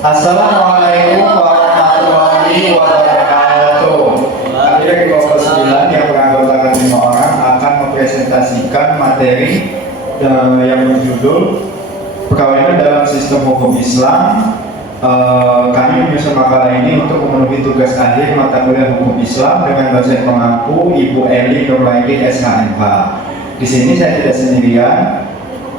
Assalamualaikum warahmatullahi wabarakatuh. Akhirnya kelompok 9 yang beranggotakan 5 orang akan mempresentasikan materi yang berjudul perkawinan dalam sistem hukum Islam. Kami menyusun makalah ini untuk memenuhi tugas akhir mata kuliah hukum Islam dengan dosen pengampu Ibu Eli Nurlaidi SHMH. Di sini saya tidak sendirian.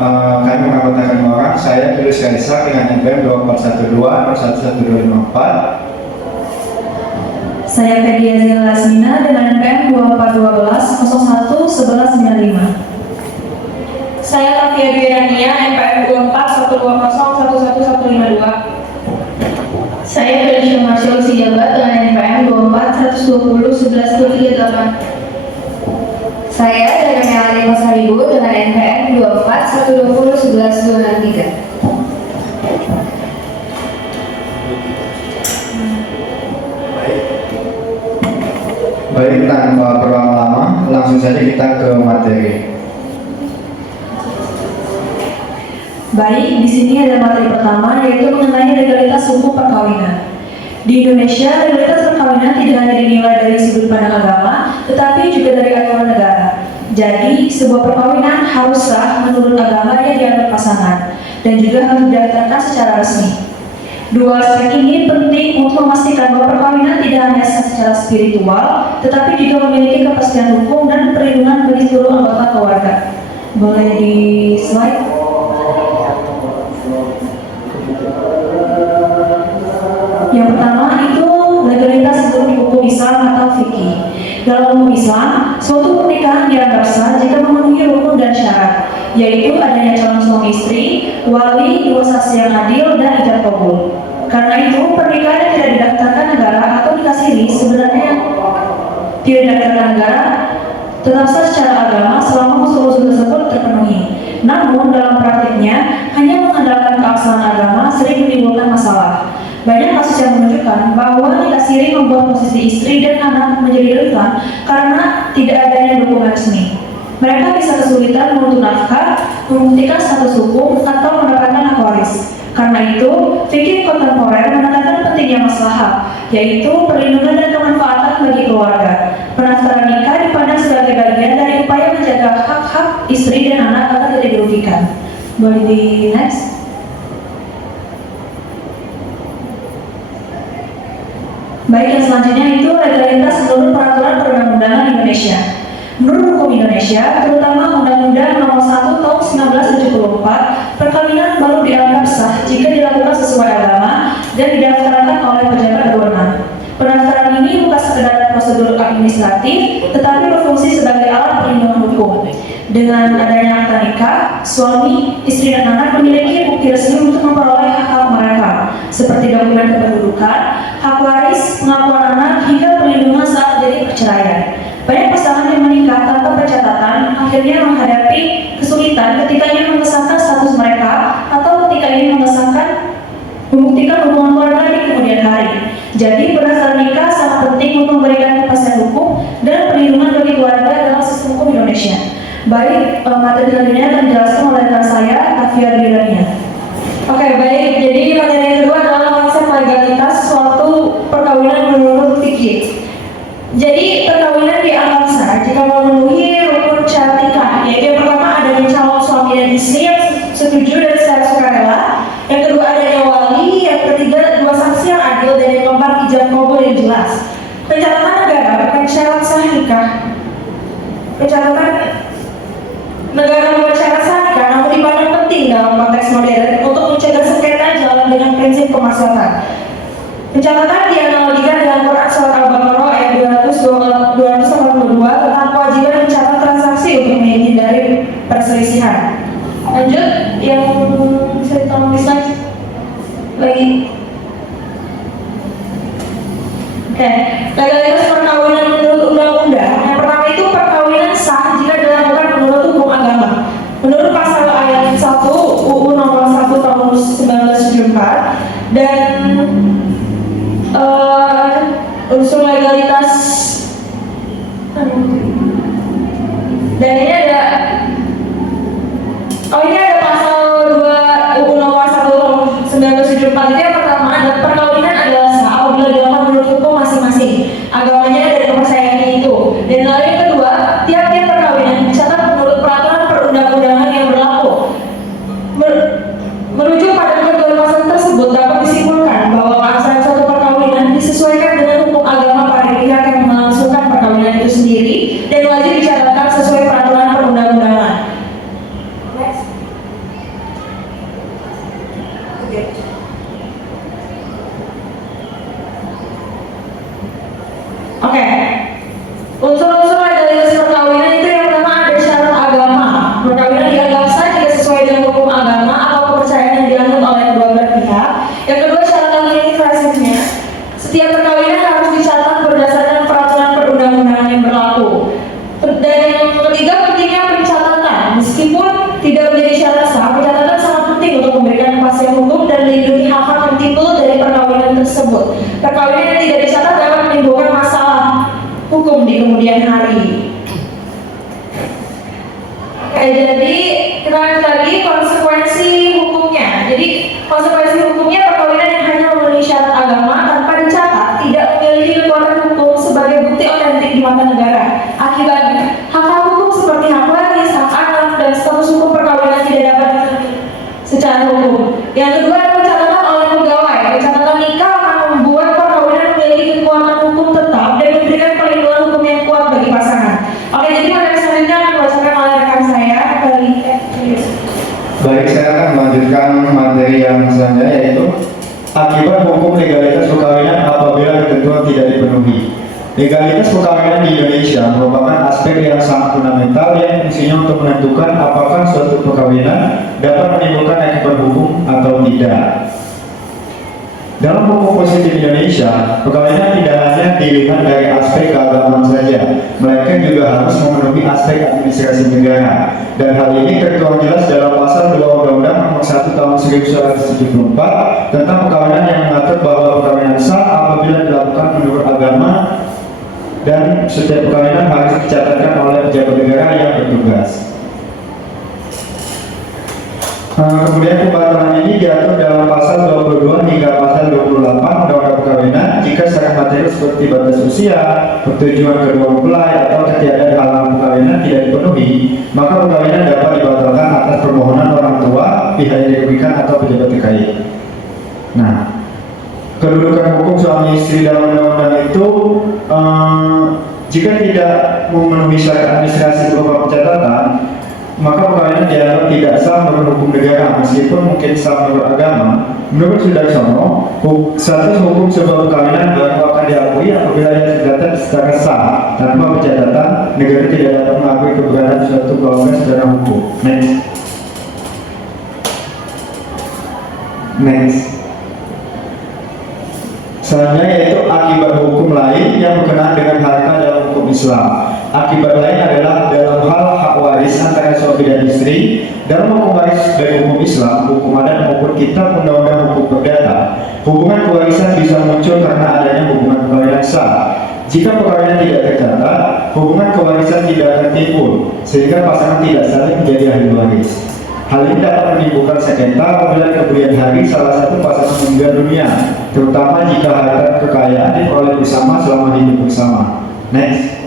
Kami menganggotakan 5 orang. Saya Julius Kaisar dengan NPM 2412 Saya Fedia Zila Lasmina dengan NPM 2412 01 1195. Saya Tafia Dwirania NPM 2412011152. Saya Felicia Marcel Sijabat dengan NPM 24 120 1138. Saya dari Melani Masaribu dengan NPM 24 120 1123. Baik, tanpa berlama-lama, langsung saja kita ke materi. Baik, di sini ada materi pertama yaitu mengenai legalitas hukum perkawinan. Di Indonesia, legalitas perkawinan tidak hanya dinilai dari sudut pandang agama, tetapi juga dari aturan negara. Jadi, sebuah perkawinan harus sah menurut agama yang dianut pasangan dan juga harus didaftarkan secara resmi. Dua aspek ini penting untuk memastikan bahwa perkawinan tidak hanya sah secara spiritual, tetapi juga memiliki kepastian hukum dan perlindungan bagi seluruh anggota keluarga. Boleh di slide? Yang pertama itu legalitas menurut hukum Islam atau fikih. Dalam hukum Islam, suatu pernikahan dianggap sah jika memenuhi rukun dan syarat, yaitu adanya calon suami istri, wali, dua saksi yang adil, dan ijab kabul. Karena itu, pernikahan yang tidak didaftarkan negara atau dikasiri sebenarnya tidak didaftarkan negara tetap sah secara agama selama unsur-unsur tersebut terpenuhi. Namun, dalam praktiknya, hanya mengandalkan keabsahan agama sering menimbulkan masalah. Banyak kasus yang menunjukkan bahwa nikah siri membuat posisi istri dan anak menjadi rentan karena tidak adanya dokumen resmi. Mereka bisa kesulitan menuntut nafkah, membuktikan status hukum, atau mendapatkan hak waris. Karena itu, fikih kontemporer menekankan pentingnya maslahat, yaitu perlindungan dan kemanfaatan bagi keluarga. Pendaftaran nikah dipandang sebagai bagian dari upaya menjaga hak-hak istri dan anak agar tidak dirugikan. Boleh di next? Baik, yang selanjutnya itu legalitas menurut peraturan perundang-undangan Indonesia. Menurut hukum Indonesia, terutama Undang-Undang Nomor 1 Tahun 1974, perkawinan baru dianggap sah jika dilakukan sesuai agama dan didaftarkan oleh pejabat berwenang. Pendaftaran ini bukan sekedar prosedur administratif, tetapi berfungsi sebagai alat perlindungan hukum. Dengan adanya akta nikah, suami, istri, dan anak memiliki bukti resmi untuk memperoleh hak-hak mereka, seperti dokumen kependudukan, hak waris, pengakuan anak, hingga perlindungan saat terjadi perceraian. Banyak pasangan yang menikah tanpa pencatatan akhirnya menghadapi kesulitan ketika ingin mengesahkan status mereka atau ketika ingin membuktikan hubungan keluarga di kemudian hari. Jadi, pendaftaran nikah sangat penting untuk memberikan kepastian hukum dan perlindungan bagi keluarga dalam sistem hukum Indonesia. Baik, materi selanjutnya akan dijelaskan oleh rekan saya, Tafia Dwirania. Oke, baik. Jadi materi yang kedua adalah konsep legalitas suatu perkawinan menurut fikih. Jadi perkawinan dianggap sah jika memenuhi rukun syarat nikah, yaitu yang pertama adanya calon suami dan istri yang setuju dan secara sukarela, yang kedua adanya wali, yang ketiga dua saksi yang adil, dan yang keempat ijab kabul yang jelas. Pencatatan negara bukan syarat sah nikah. Pencatatan negara bukan syarat sah nikah, namun dipandang penting dalam konteks modern untuk mencegah sengketa jalan dengan prinsip kemaslahatan. Pencatatan dianalogikan dengan Quran Surat Al-Baqarah ayat 282 tentang kewajiban mencatat transaksi untuk menghindari perselisihan. Lanjut, yang saya tolong di slide lagi. Oke, legalitas perkawinan menurut undang-undang. Yang pertama itu perkawinan sah jika dilakukan menurut hukum agama. Menurut pasal ayat 1 UU Nomor 1 Tahun 1974 dan unsur legalitas dan ini ada pasal 2 UU Nomor 1 Tahun 1974 itu yang pertama adalah perkawinan adalah sah apabila dilakukan menurut hukum masing-masing, agamanya dan kepercayaannya itu. Dan lalu yang kedua, tiap-tiap perkawinan dicatat menurut peraturan perundang-undangan yang berlaku. Merujuk pada kedua pasal tersebut dapat disimpulkan bahwa keabsahan suatu perkawinan disesuaikan dengan hukum agama pada pihak yang melangsungkan perkawinan itu sendiri dan wajib dicatatkan sesuai peraturan perundang-undangan. Oke. Unsur-unsur legalitas perkawinan itu yang pertama ada syarat agama. Perkawinan dianggap sah jika sesuai dengan hukum agama atau kepercayaan yang dianut oleh kedua belah pihak. Yang kedua, syarat administrasinya. Setiap perkawinan harus dicatat berdasarkan peraturan perundang-undangan yang berlaku. Dan yang ketiga, pentingnya pencatatan. Meskipun tidak menjadi syarat sah, pencatatan sangat penting untuk memberikan kepastian hukum dan melindungi hak-hak yang timbul dari perkawinan tersebut. Perkawinan yang tidak dicatat dapat menimbulkan masalah hukum di kemudian hari. Oke, jadi kita lanjut lagi konsekuensi hukumnya. Jadi konsekuensi hukumnya perkawinan yang hanya memenuhi syarat agama tanpa dicatat tidak memiliki kekuatan hukum sebagai bukti otentik di mata negara. Akibatnya, hak-hak hukum seperti hak waris, hak anak, dan status hukum perkawinan tidak dapat ditemui secara hukum. Yang kedua adalah pencatatan oleh pegawai. Pencatatan nikah akan membuat perkawinan memiliki kekuatan hukum tetap dan memberikan perlindungan hukum yang kuat bagi pasangan. Oke, jadi materi selanjutnya akan dibacakan oleh rekan saya. Baik, saya akan melanjutkan materi yang selanjutnya, yaitu akibat hukum legalitas perkawinan apabila ketentuan tidak dipenuhi. Legalitas perkawinan di Indonesia merupakan aspek yang sangat fundamental yang fungsinya untuk menentukan apakah suatu perkawinan dapat menimbulkan akibat hukum atau tidak. Dalam hukum positif Indonesia, perkawinan tidak hanya dilihat dari aspek keagamaan saja, melainkan juga harus memenuhi aspek administrasi negara. Dan hal ini tertuang jelas dalam pasal 2 Undang-Undang Nomor 1 Tahun 1974 tentang perkawinan yang mengatur bahwa perkawinan sah apabila dilakukan menurut agama dan setiap perkawinan harus dicatatkan oleh pejabat negara yang bertugas. Kemudian pembatalan ini diatur dalam pasal 22 hingga pasal 28 Undang-Undang Perkawinan jika secara materi seperti batas usia, persetujuan kedua mempelai atau ketiadaan halangan perkawinan tidak dipenuhi, maka perkawinan dapat dibatalkan atas permohonan orang tua, pihak yang dirugikan atau pejabat terkait. Nah, kedudukan hukum suami istri dalam undang-undang itu jika tidak memenuhi syarat administrasi berupa pencatatan, maka perkawinan dianggap tidak sah menurut hukum negara meskipun mungkin sah menurut agama. Menurut Sudarsono, status hukum sebuah perkawinan baru akan diakui apabila ia tercatat secara sah tanpa pencatatan. Negara tidak dapat mengakui keberadaan suatu perkawinan secara hukum. Next. Selanjutnya yaitu akibat hukum lain yang berkenaan dengan harta dalam hukum Islam. Akibat lain adalah dalam hal hak waris antara suami dan istri. Dalam hukum waris dari hukum Islam, hukum adat maupun kitab undang-undang hukum perdata, hubungan pewarisan bisa muncul karena adanya hubungan perkawinan sah. Jika perkawinan tidak tercatat, hubungan kewarisan tidak akan timbul, sehingga pasangan tidak saling menjadi ahli waris. Hal ini dapat menimbulkan sengketa apabila kemudian hari salah satu pasangan meninggal dunia, terutama jika harta kekayaan diperoleh bersama selama hidup bersama. Next.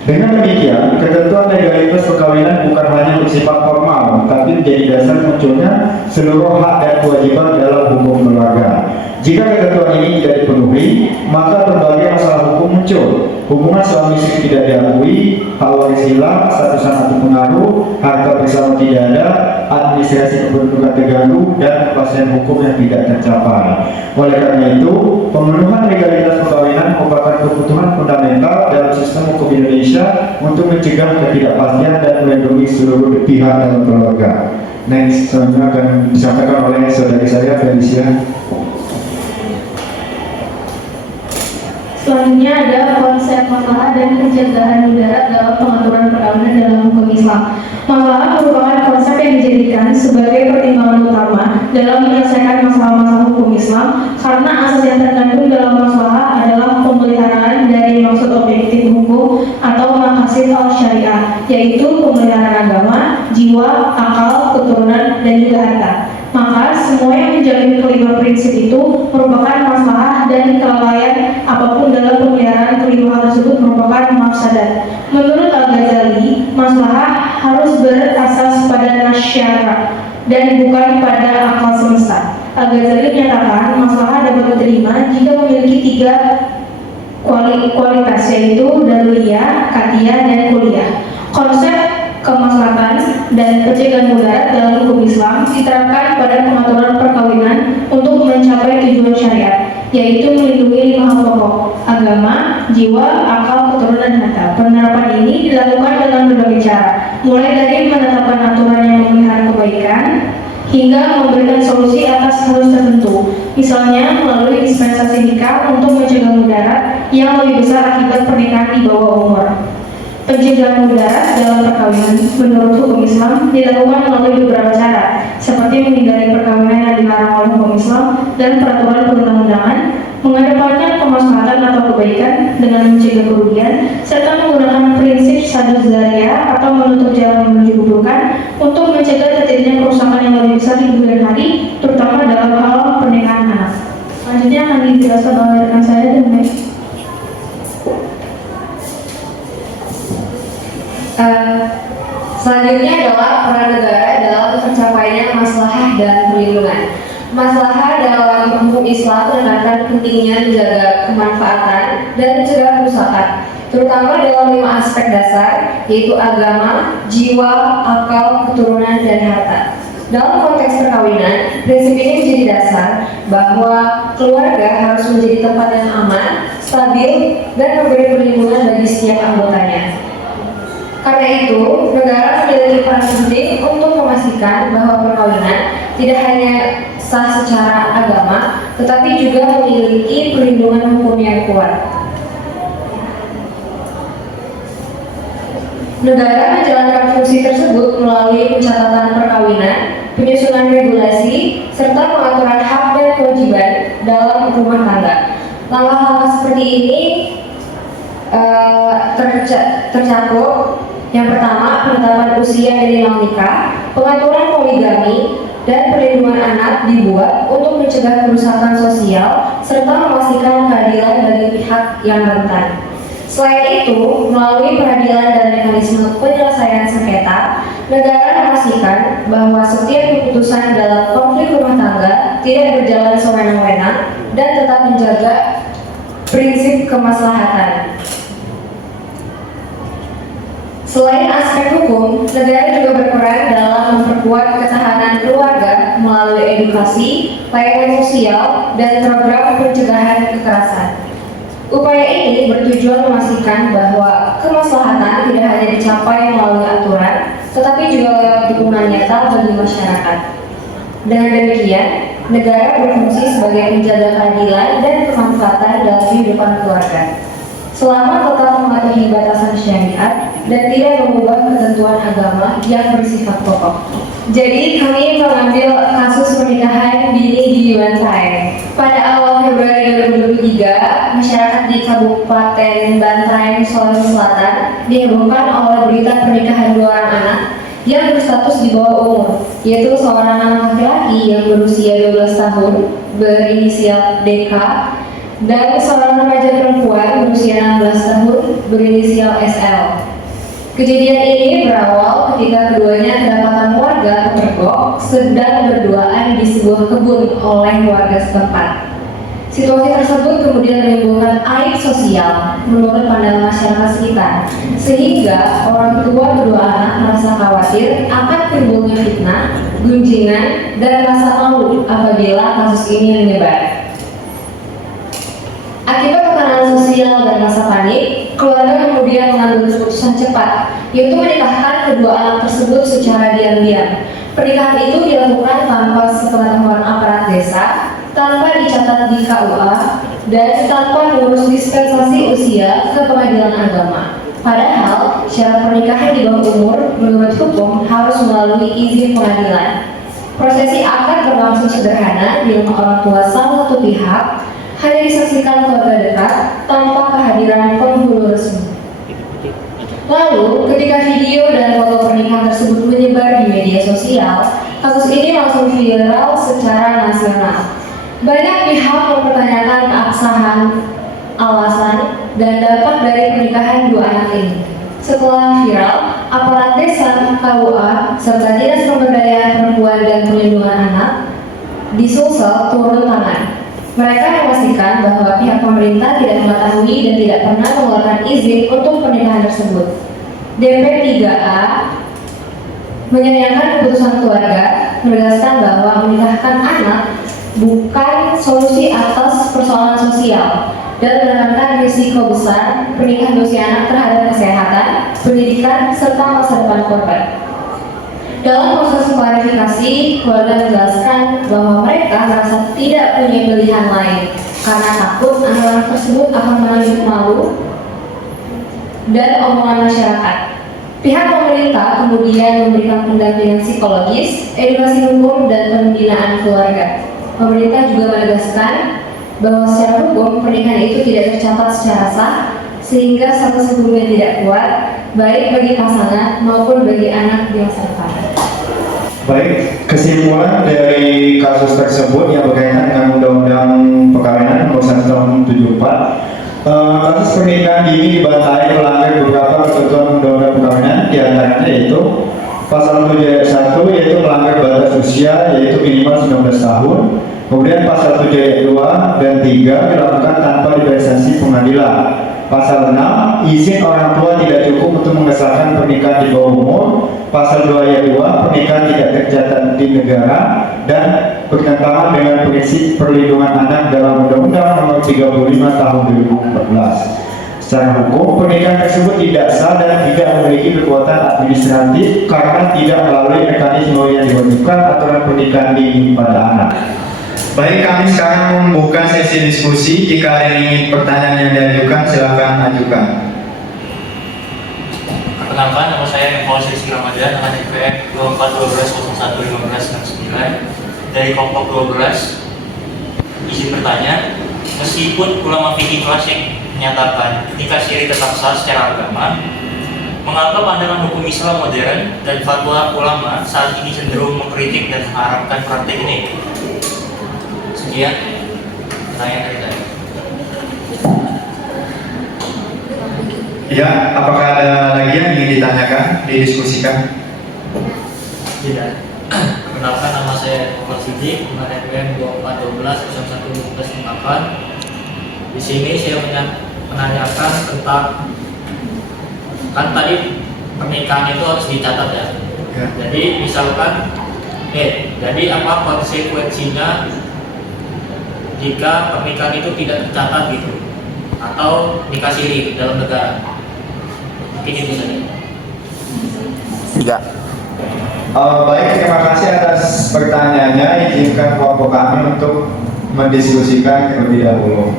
Dengan demikian, ketentuan legalitas perkawinan bukan hanya bersifat formal, tapi menjadi dasar munculnya seluruh hak dan kewajiban dalam hukum keluarga. Jika ketentuan ini tidak dipenuhi, maka berbagai masalah hukum muncul. Hubungan suami istri tidak diakui, hak waris hilang, status anak terpengaruh, harta bersama tidak ada, administrasi kependudukan terganggu, dan kepastian hukum yang tidak tercapai. Oleh karena itu, pemenuhan legalitas perkawinan merupakan kebutuhan fundamental dalam sistem hukum Indonesia untuk mencegah ketidakpastian dan melindungi seluruh pihak dalam keluarga. Next, selanjutnya akan disampaikan oleh saudari saya, Felicia. Selanjutnya ada konsep maslahat dan pencegahan mudarat dalam pengaturan perkawinan dalam hukum Islam. Maslahat merupakan konsep yang dijadikan sebagai pertimbangan utama dalam menyelesaikan masalah-masalah hukum Islam karena asas yang terkandung dalam maslahat adalah pemeliharaan dari maksud objektif hukum atau maqasid al-syariah yaitu pemeliharaan agama, jiwa, akal, keturunan, dan juga harta. Maka semua yang menjalin kelima prinsip itu merupakan maslahat dan kelalaian apapun dalam pemeliharaan kelima hal tersebut merupakan mafsadat. Menurut Al-Ghazali, maslahat harus berasas pada nasyara dan bukan pada akal semesta. Al-Ghazali menyatakan maslahat dapat diterima jika memiliki tiga kualitas, yaitu daruriyah, katiyah, dan kuliah. Konsep kemaslahatan dan pencegahan mudarat dalam hukum Islam diterapkan pada pengaturan perkawinan untuk mencapai tujuan syariat, yaitu melindungi 5 hal pokok: agama, jiwa, akal, keturunan, dan harta. Penerapan ini dilakukan dengan berbagai cara, mulai dari menetapkan aturan yang memelihara kebaikan hingga memberikan solusi atas kasus tertentu, misalnya melalui dispensasi nikah untuk mencegah mudarat yang lebih besar akibat pernikahan di bawah umur. Pencegahan mudarat dalam perkawinan menurut hukum Islam dilakukan melalui beberapa cara, seperti menghindari perkawinan yang dilarang oleh hukum Islam dan peraturan perundang-undangan, mengedepankan kemaslahatan atau kebaikan dengan mencegah kerugian, serta menggunakan prinsip sadus dzariyah atau menutup jalan menuju keburukan untuk mencegah terjadinya kerusakan yang lebih besar di kemudian hari, terutama dalam hal pernikahan anak. Selanjutnya akan dijelaskan oleh rekan saya dan baik. Selanjutnya adalah peran negara dalam tercapainya maslahah dan perlindungan. Maslahah dalam hukum Islam menekankan pentingnya menjaga kemanfaatan dan mencegah kerusakan, terutama dalam 5 aspek dasar, yaitu agama, jiwa, akal, keturunan, dan harta. Dalam konteks perkawinan, prinsip ini menjadi dasar bahwa keluarga harus menjadi tempat yang aman, stabil, dan memberi perlindungan bagi setiap anggotanya. Karena itu, negara memiliki peran penting untuk memastikan bahwa perkawinan tidak hanya sah secara agama, tetapi juga memiliki perlindungan hukum yang kuat. Negara menjalankan fungsi tersebut melalui pencatatan perkawinan, penyusunan regulasi, serta pengaturan hak dan kewajiban dalam rumah tangga. Langkah-langkah seperti ini tercakup: yang pertama, penetapan usia minimal nikah, pengaturan poligami, dan perlindungan anak dibuat untuk mencegah kerusakan sosial serta memastikan keadilan bagi pihak yang rentan. Selain itu, melalui peradilan dan mekanisme penyelesaian sengketa, negara memastikan bahwa setiap keputusan dalam konflik rumah tangga tidak berjalan sewenang-wenang dan tetap menjaga prinsip kemaslahatan. Selain aspek hukum, negara juga berperan dalam memperkuat ketahanan keluarga melalui edukasi, layanan sosial, dan program pencegahan kekerasan. Upaya ini bertujuan memastikan bahwa kemaslahatan tidak hanya dicapai melalui aturan, tetapi juga lewat dukungan nyata bagi masyarakat. Dengan demikian, negara berfungsi sebagai penjaga keadilan dan kemanfaatan dalam kehidupan keluarga, selama tetap mematuhi batasan syariat dan tidak mengubah ketentuan agama yang bersifat pokok. Jadi kami mengambil kasus pernikahan dini di Bantaeng. Pada awal Februari 2023, masyarakat di Kabupaten Bantaeng, Sulawesi Selatan dihebohkan oleh berita pernikahan 2 orang anak yang berstatus di bawah umur, yaitu seorang anak laki-laki yang berusia 12 tahun berinisial DK dan seorang remaja perempuan berusia 16 tahun berinisial SL. Kejadian ini berawal ketika keduanya kedapatan warga pemergok sedang berduaan di sebuah kebun oleh warga setempat. Situasi tersebut kemudian menimbulkan aib sosial menurut pandangan masyarakat sekitar, sehingga orang tua kedua anak merasa khawatir akan timbulnya fitnah, gunjingan, dan rasa malu apabila kasus ini menyebar. Akibat tekanan sosial dan rasa panik, keluarga kemudian mengambil keputusan cepat, yaitu menikahkan kedua anak tersebut secara diam-diam. Pernikahan itu dilakukan tanpa sepengetahuan aparat desa, tanpa dicatat di KUA, dan tanpa mengurus dispensasi usia ke pengadilan agama. Padahal, syarat pernikahan di bawah umur menurut hukum harus melalui izin pengadilan. Prosesi akad berlangsung sederhana di rumah orang tua salah satu pihak, hanya disaksikan keluarga dekat tanpa kehadiran penghulu resmi. Lalu, ketika video dan foto pernikahan tersebut menyebar di media sosial, kasus ini langsung viral secara nasional. Banyak pihak mempertanyakan keabsahan, alasan, dan dampak dari pernikahan dua anak ini. Setelah viral, aparat desa, KUA, serta Dinas Pemberdayaan Perempuan dan Perlindungan Anak di Sulsel turun tangan. Mereka memastikan bahwa pihak pemerintah tidak mengetahui dan tidak pernah mengeluarkan izin untuk pernikahan tersebut. DP3A menyayangkan keputusan keluarga, menegaskan bahwa menikahkan anak bukan solusi atas persoalan sosial, dan menekankan risiko besar pernikahan usia anak terhadap kesehatan, pendidikan, serta masa depan korban. Dalam proses klarifikasi, keluarga menjelaskan bahwa mereka merasa tidak punya pilihan lain karena takut anak tersebut akan menanggung malu dan omongan masyarakat. Pihak pemerintah kemudian memberikan pendampingan psikologis, edukasi hukum, dan pembinaan keluarga. Pemerintah juga menegaskan bahwa secara hukum pernikahan itu tidak tercatat secara sah, sehingga status hukumnya tidak kuat, baik bagi pasangan maupun bagi anak di masa depan. Baik, kesimpulan dari kasus tersebut yang berkaitan dengan Undang-Undang Perkawinan Nomor 1 Tahun 74, kasus pernikahan dini dibantai melanggar beberapa ketentuan Undang-Undang Perkawinan, diantaranya yaitu Pasal 7 ayat 1 yaitu melanggar batas usia yaitu minimal 19 tahun. Kemudian pasal 7 ayat 2 dan 3 dilakukan tanpa dispensasi pengadilan. Pasal 6, izin orang tua tidak cukup untuk mengesahkan pernikahan di bawah umur. Pasal 2 ayat 2, pernikahan tidak tercatat di negara dan bertentangan dengan prinsip perlindungan anak dalam Undang-Undang Nomor 35 Tahun 2014. Secara hukum, pernikahan tersebut tidak sah dan tidak memiliki kekuatan administratif karena tidak melalui mekanisme yang diwajibkan aturan pernikahan dini pada anak. Baik, kami sekarang membuka sesi diskusi. Jika ada yang ingin pertanyaan yang diajukan, silakan ajukan. Perkenalkan, nama saya Nikolas Rizky Ramadan, dengan NPM 2412011569 dari kelompok 12. Izin bertanya, meskipun ulama fikih klasik menyatakan ketika siri tetap sah secara agama, mengapa pandangan hukum Islam modern dan fatwa ulama saat ini cenderung mengkritik dan mengharamkan praktik ini? Sekian pertanyaan dari saya. Ya, apakah ada lagi yang ingin ditanyakan, didiskusikan? Tidak. Perkenalkan, nama saya Muhammad Siddiq, dengan NPM 2412011568. Di sini saya menanyakan tentang, kan tadi pernikahan itu harus dicatat ya. Jadi misalkan, jadi apa konsekuensinya jika pernikahan itu tidak tercatat gitu, atau nikah siri dalam negara? Mungkin itu saja. Tidak. Baik, terima kasih atas pertanyaannya. Izinkan kelompok kami untuk mendiskusikan terlebih dahulu.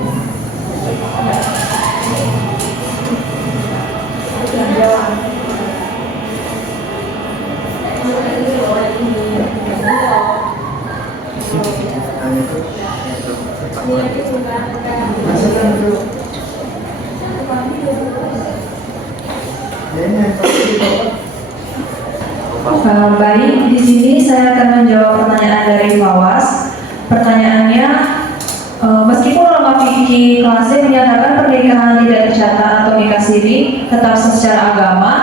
Baik, di sini saya akan menjawab pertanyaan dari Fawas. Pertanyaannya, meskipun ulama fikih klasik menyatakan pernikahan tidak tercatat atau nikah siri tetap secara agama,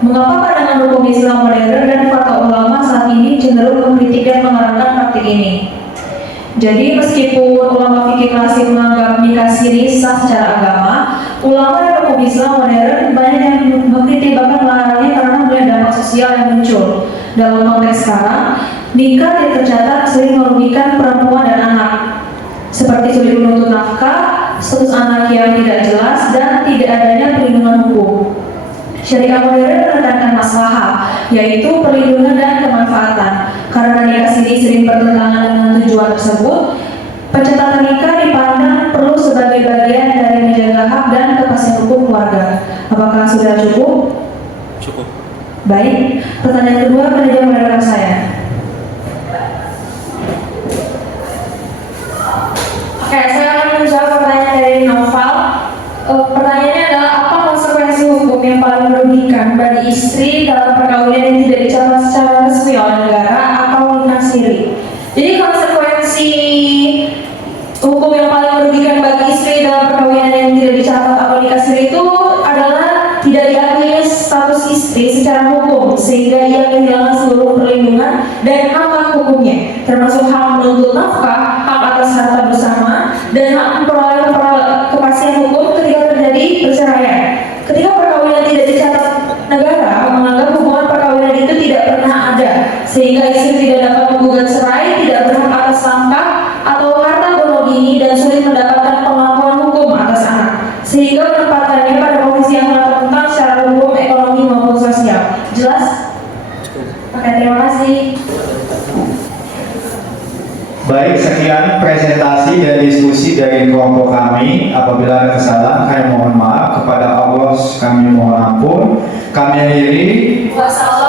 mengapa pandangan hukum Islam modern dan fatwa ulama saat ini cenderung mengkritik dan mengharamkan praktik ini? Jadi meskipun ulama fikih klasik menganggap nikah siri sah secara agama, ulama dan hukum Islam modern banyak yang mengkritik bahkan melarangnya karena melihat dampak sosial yang muncul. Dalam konteks sekarang, nikah tidak tercatat sering merugikan perempuan dan anak, seperti sulit menuntut nafkah, status anak yang tidak jelas, dan tidak adanya perlindungan hukum. Syariah modern menekankan maslahah, yaitu perlindungan dan kemanfaatan. Karena nikah siri sering bertentangan dengan tujuan tersebut, pencatatan nikah dipandang perlu sebagai bagian dari menjaga hak dan kepastian hukum keluarga. Apakah sudah cukup? Cukup. Baik, pertanyaan kedua akan dijawab oleh rekan saya. Oke, saya akan menjawab pertanyaan dari Noval. Pertanyaannya adalah apa konsekuensi hukum yang paling merugikan bagi istri dalam perkawinan yang tidak dicatat secara resmi oleh negara atau nikah siri. Jadi konsekuensi hukum yang paling merugikan bagi istri dalam perkawinan yang tidak dicatat atau nikah siri itu adalah tidak diakuinya status istri secara hukum, sehingga ia kehilangan seluruh perlindungan dan hak hukumnya, termasuk hak menuntut nafkah, hak atas harta bersama, dan hak memperoleh kepastian hukum ketika terjadi perceraian. Ketika perkawinan tidak dicatat negara, menganggap hubungan perkawinan itu tidak pernah ada, sehingga istri tidak dapat menggugat cerai, tidak berhak atas nafkah atau harta monogami, dan sulit mendapatkan pengakuan hukum atas anak, sehingga menempatkannya pada posisi yang sangat rentan secara hukum, ekonomi maupun sosial. Jelas? Oke, terima kasih. Baik, sekian presentasi dan diskusi dari kelompok kami. Apabila ada kesalahan, kami mohon maaf. Kepada Allah kami mohon ampun. Kami akhiri. Wassalamualaikum